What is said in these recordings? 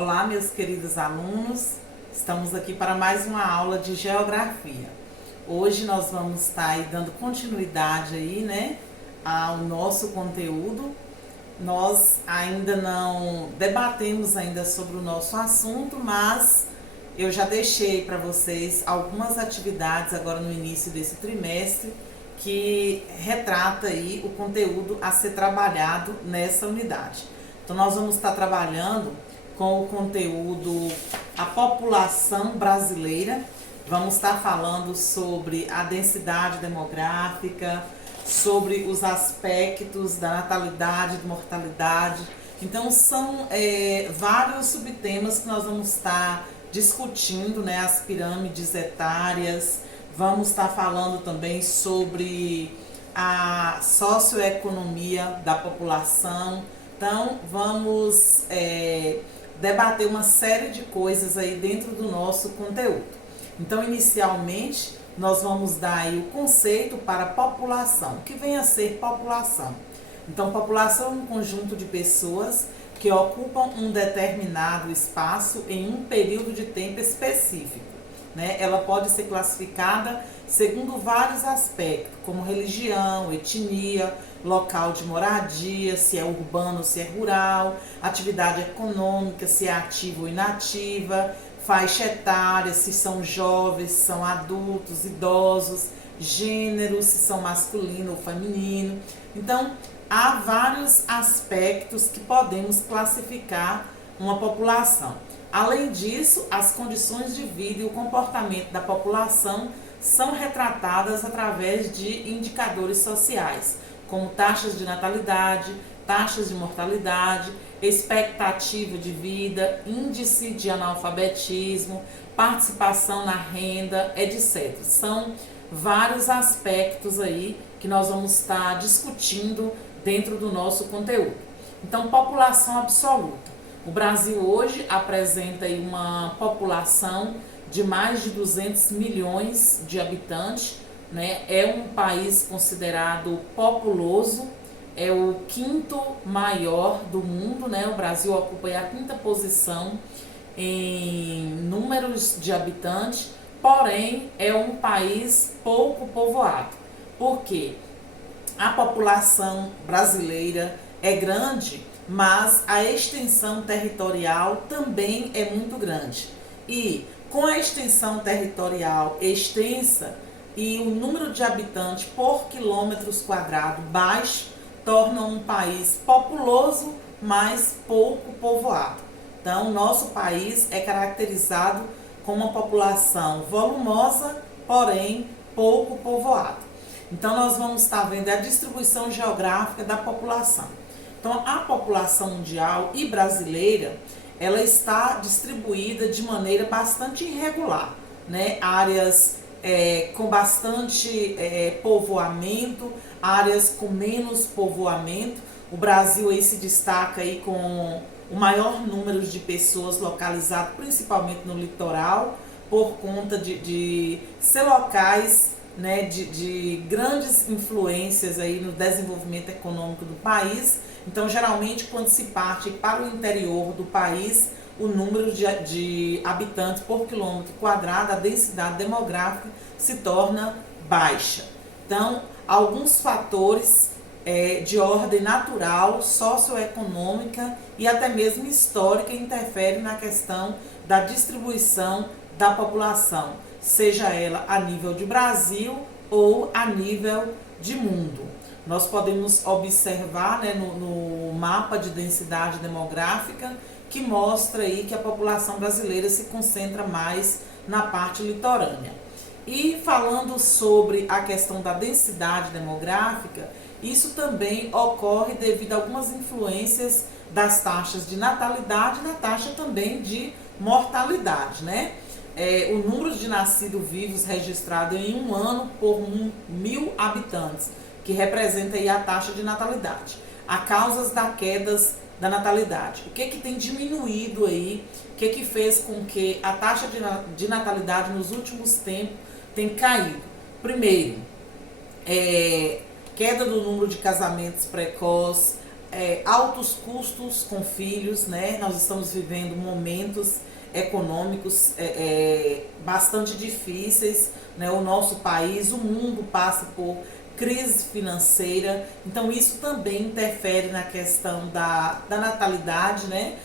Olá, meus queridos alunos, estamos aqui para mais uma aula de Geografia. Hoje nós vamos estar aí dando continuidade aí, né, ao nosso conteúdo. Nós ainda não debatemos ainda sobre o nosso assunto, mas eu já deixei para vocês algumas atividades agora no início desse trimestre que retrata aí o conteúdo a ser trabalhado nessa unidade. Então nós vamos estar trabalhando com o conteúdo A População Brasileira. Vamos estar falando sobre a densidade demográfica, sobre os aspectos da natalidade e mortalidade. Então são vários subtemas que nós vamos estar discutindo, né, as pirâmides etárias. Vamos estar falando também sobre a socioeconomia da população. Então vamos debater uma série de coisas aí dentro do nosso conteúdo. Então, inicialmente, nós vamos dar aí o conceito para população. O que vem a ser população? Então, população é um conjunto de pessoas que ocupam um determinado espaço em um período de tempo específico, né? Ela pode ser classificada segundo vários aspectos, como religião, etnia, local de moradia, se é urbano, se é rural, atividade econômica, se é ativa ou inativa, faixa etária, se são jovens, se são adultos, idosos, gênero, se são masculino ou feminino. Então, há vários aspectos que podemos classificar uma população. Além disso, as condições de vida e o comportamento da população são retratadas através de indicadores sociais, como taxas de natalidade, taxas de mortalidade, expectativa de vida, índice de analfabetismo, participação na renda, etc. São vários aspectos aí que nós vamos estar discutindo dentro do nosso conteúdo. Então, população absoluta. O Brasil hoje apresenta aí uma população de mais de 200 milhões de habitantes, né? É um país considerado populoso, é o quinto maior do mundo, né? O Brasil ocupa a quinta posição em números de habitantes, porém é um país pouco povoado. Por quê? A população brasileira é grande, mas a extensão territorial também é muito grande. E com a extensão territorial extensa e o número de habitantes por quilômetros quadrados baixo, torna um país populoso, mas pouco povoado. Então, nosso país é caracterizado com uma população volumosa, porém pouco povoada. Então, nós vamos estar vendo a distribuição geográfica da população. Então, a população mundial e brasileira, ela está distribuída de maneira bastante irregular, né? Áreas com bastante povoamento, áreas com menos povoamento. O Brasil aí se destaca aí com o maior número de pessoas localizadas, principalmente no litoral, por conta de ser locais, né, de grandes influências aí no desenvolvimento econômico do país. Então, geralmente, quando se parte para o interior do país, o número de habitantes por quilômetro quadrado, a densidade demográfica se torna baixa. Então, alguns fatores de ordem natural, socioeconômica e até mesmo histórica interferem na questão da distribuição da população, seja ela a nível de Brasil ou a nível de mundo. Nós podemos observar, né, no mapa de densidade demográfica que mostra aí que a população brasileira se concentra mais na parte litorânea. E falando sobre a questão da densidade demográfica, isso também ocorre devido a algumas influências das taxas de natalidade e da taxa também de mortalidade, né? O número de nascidos vivos registrado em um ano por 1.000 habitantes, que representa aí a taxa de natalidade. Há causas da queda da natalidade. O que tem diminuído aí? O que fez com que a taxa de natalidade nos últimos tempos tem caído? Primeiro, queda do número de casamentos precoces, altos custos com filhos, né? Nós estamos vivendo momentos econômicos bastante difíceis, né? O nosso país, o mundo passa por crise financeira, então isso também interfere na questão da natalidade, né?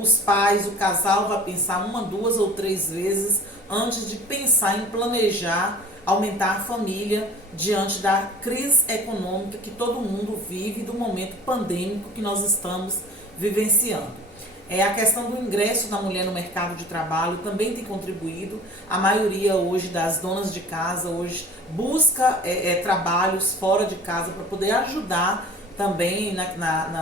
Os pais, o casal vai pensar uma, duas ou três vezes antes de pensar em planejar aumentar a família diante da crise econômica que todo mundo vive, do momento pandêmico que nós estamos vivenciando. A questão do ingresso da mulher no mercado de trabalho também tem contribuído. A maioria hoje das donas de casa hoje busca trabalhos fora de casa para poder ajudar também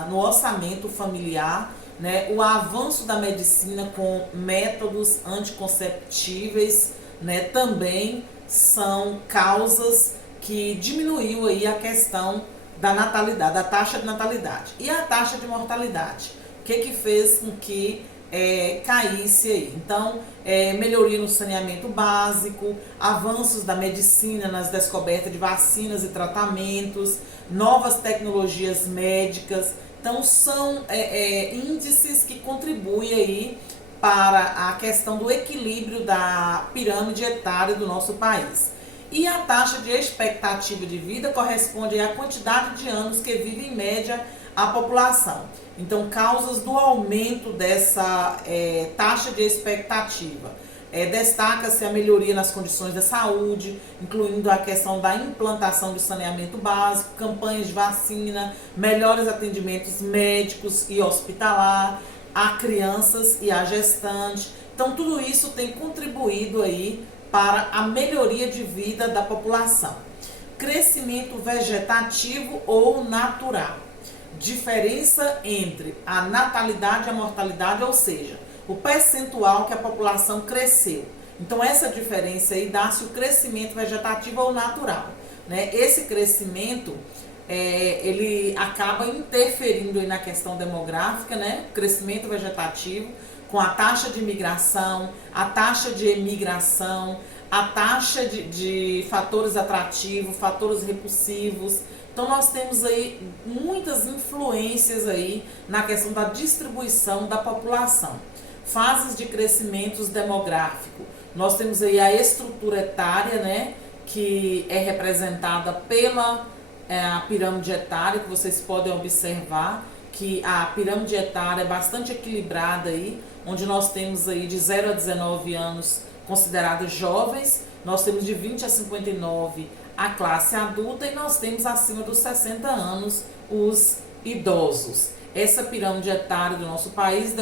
no orçamento familiar, né? O avanço da medicina com métodos anticonceptíveis, né, também são causas que diminuiu aí a questão da natalidade, da taxa de natalidade. E a taxa de mortalidade, o que fez com que caísse aí? Então, melhoria no saneamento básico, avanços da medicina nas descobertas de vacinas e tratamentos, novas tecnologias médicas. Então, são índices que contribuem aí para a questão do equilíbrio da pirâmide etária do nosso país. E a taxa de expectativa de vida corresponde à quantidade de anos que vive em média a população. Então, causas do aumento dessa taxa de expectativa. Destaca-se a melhoria nas condições da saúde, incluindo a questão da implantação de saneamento básico, campanhas de vacina, melhores atendimentos médicos e hospitalar, a crianças e a gestantes. Então, tudo isso tem contribuído aí para a melhoria de vida da população. Crescimento vegetativo ou natural. Diferença entre a natalidade e a mortalidade, ou seja, o percentual que a população cresceu. Então, essa diferença aí dá-se o crescimento vegetativo ou natural, né? Esse crescimento ele acaba interferindo aí na questão demográfica, né? Crescimento vegetativo, com a taxa de migração, a taxa de emigração, a taxa de fatores atrativos, fatores repulsivos. Então, nós temos aí muitas influências aí na questão da distribuição da população. Fases de crescimento demográfico. Nós temos aí a estrutura etária, né, que é representada pela a pirâmide etária, que vocês podem observar que a pirâmide etária é bastante equilibrada aí, onde nós temos aí de 0 a 19 anos considerados jovens, nós temos de 20 a 59 a classe adulta e nós temos acima dos 60 anos os idosos. Essa pirâmide etária do nosso país,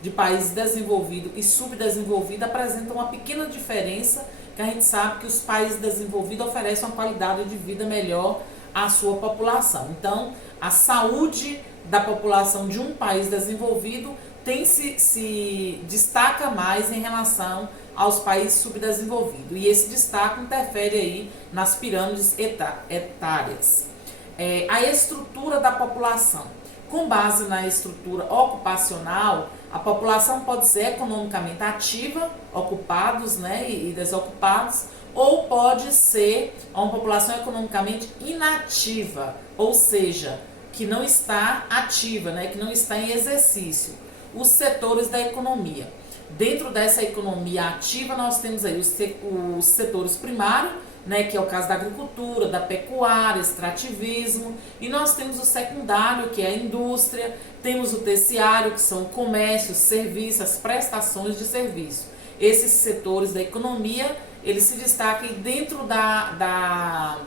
de países desenvolvido e subdesenvolvido, apresenta uma pequena diferença, que a gente sabe que os países desenvolvidos oferecem uma qualidade de vida melhor à sua população. Então, a saúde da população de um país desenvolvido se destaca mais em relação aos países subdesenvolvidos. E esse destaque interfere aí nas pirâmides etárias. A estrutura da população. Com base na estrutura ocupacional, a população pode ser economicamente ativa, ocupados, né, e desocupados, ou pode ser uma população economicamente inativa, ou seja, que não está ativa, né, que não está em exercício. Os setores da economia. Dentro dessa economia ativa, nós temos aí os setores primários, né, que é o caso da agricultura, da pecuária, extrativismo, e nós temos o secundário, que é a indústria, temos o terciário, que são o comércio, serviços, as prestações de serviço. Esses setores da economia, eles se destacam dentro da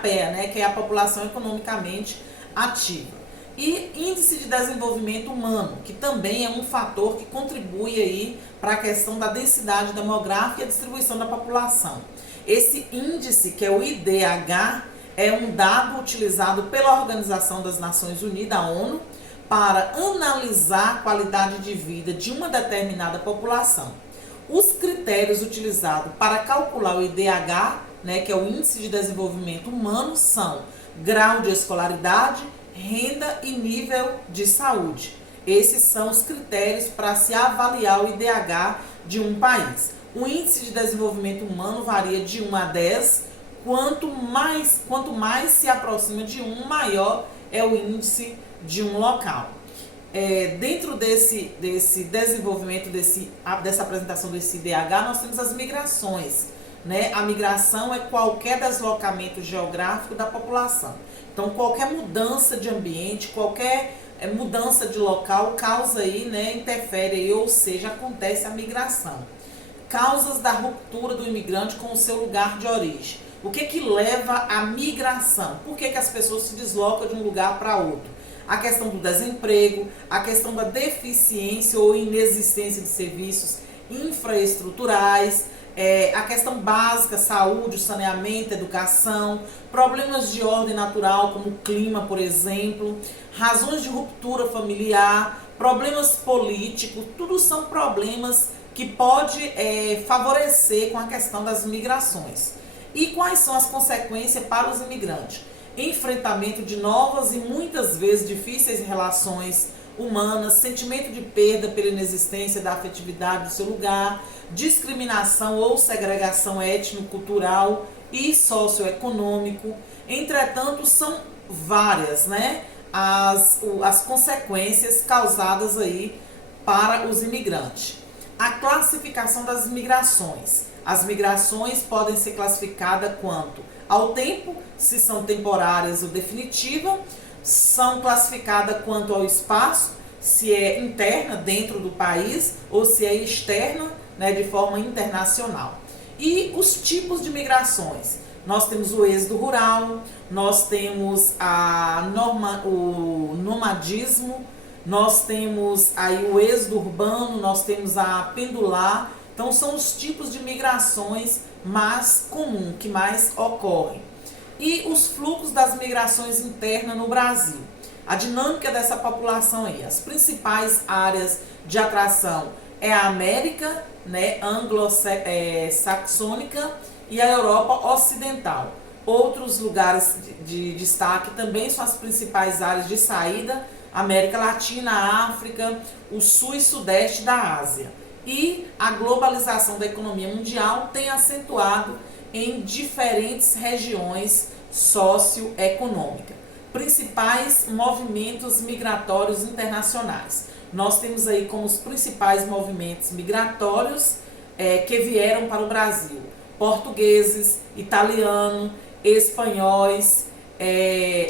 PEA, né, que é a população economicamente ativa. E índice de desenvolvimento humano, que também é um fator que contribui aí para a questão da densidade demográfica e a distribuição da população. Esse índice, que é o IDH, é um dado utilizado pela Organização das Nações Unidas, a ONU, para analisar a qualidade de vida de uma determinada população. Os critérios utilizados para calcular o IDH, né, que é o Índice de Desenvolvimento Humano, são grau de escolaridade, renda e nível de saúde. Esses são os critérios para se avaliar o IDH de um país. O índice de desenvolvimento humano varia de 1 a 10, quanto mais se aproxima de um, maior é o índice de um local. Dentro desse desenvolvimento, dessa apresentação desse IDH, nós temos as migrações, né? A migração é qualquer deslocamento geográfico da população. Então, qualquer mudança de ambiente, qualquer mudança de local causa aí, né, interfere aí, ou seja, acontece a migração. Causas da ruptura do imigrante com o seu lugar de origem. O que leva à migração? Por que as pessoas se deslocam de um lugar para outro? A questão do desemprego, a questão da deficiência ou inexistência de serviços infraestruturais, a questão básica, saúde, saneamento, educação, problemas de ordem natural, como o clima, por exemplo, razões de ruptura familiar, problemas políticos, tudo são problemas que pode favorecer com a questão das migrações. E quais são as consequências para os imigrantes? Enfrentamento de novas e muitas vezes difíceis relações humanas, sentimento de perda pela inexistência da afetividade do seu lugar, discriminação ou segregação étnico-cultural e socioeconômico. Entretanto, são várias, né, as consequências causadas aí para os imigrantes. A classificação das migrações. As migrações podem ser classificadas quanto ao tempo, se são temporárias ou definitivas, são classificadas quanto ao espaço, se é interna dentro do país ou se é externa, né, de forma internacional. E os tipos de migrações. Nós temos o êxodo rural, nós temos o nomadismo, nós temos aí o êxodo urbano, nós temos a pendular. Então, são os tipos de migrações mais comuns, que mais ocorrem. E os fluxos das migrações internas no Brasil. A dinâmica dessa população aí. As principais áreas de atração é a América, né, anglo-saxônica e a Europa ocidental. Outros lugares de destaque também são as principais áreas de saída: América Latina, África, o sul e sudeste da Ásia. E a globalização da economia mundial tem acentuado em diferentes regiões socioeconômicas. Principais movimentos migratórios internacionais. Nós temos aí como os principais movimentos migratórios que vieram para o Brasil: portugueses, italianos, espanhóis,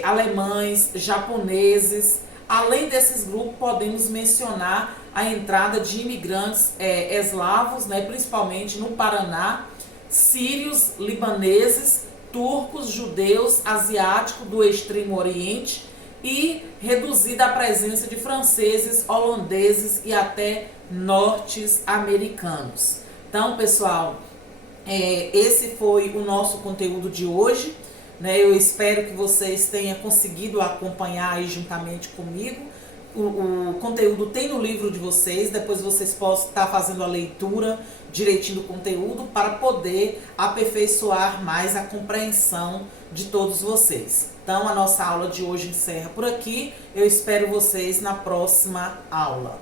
alemães, japoneses. Além desses grupos, podemos mencionar a entrada de imigrantes eslavos, né, principalmente no Paraná, sírios, libaneses, turcos, judeus, asiáticos do Extremo Oriente, e reduzida a presença de franceses, holandeses e até norte-americanos. Então, pessoal, esse foi o nosso conteúdo de hoje, né? Eu espero que vocês tenham conseguido acompanhar aí juntamente comigo. O conteúdo tem no livro de vocês, depois vocês possam estar fazendo a leitura direitinho do conteúdo para poder aperfeiçoar mais a compreensão de todos vocês. Então, a nossa aula de hoje encerra por aqui. Eu espero vocês na próxima aula.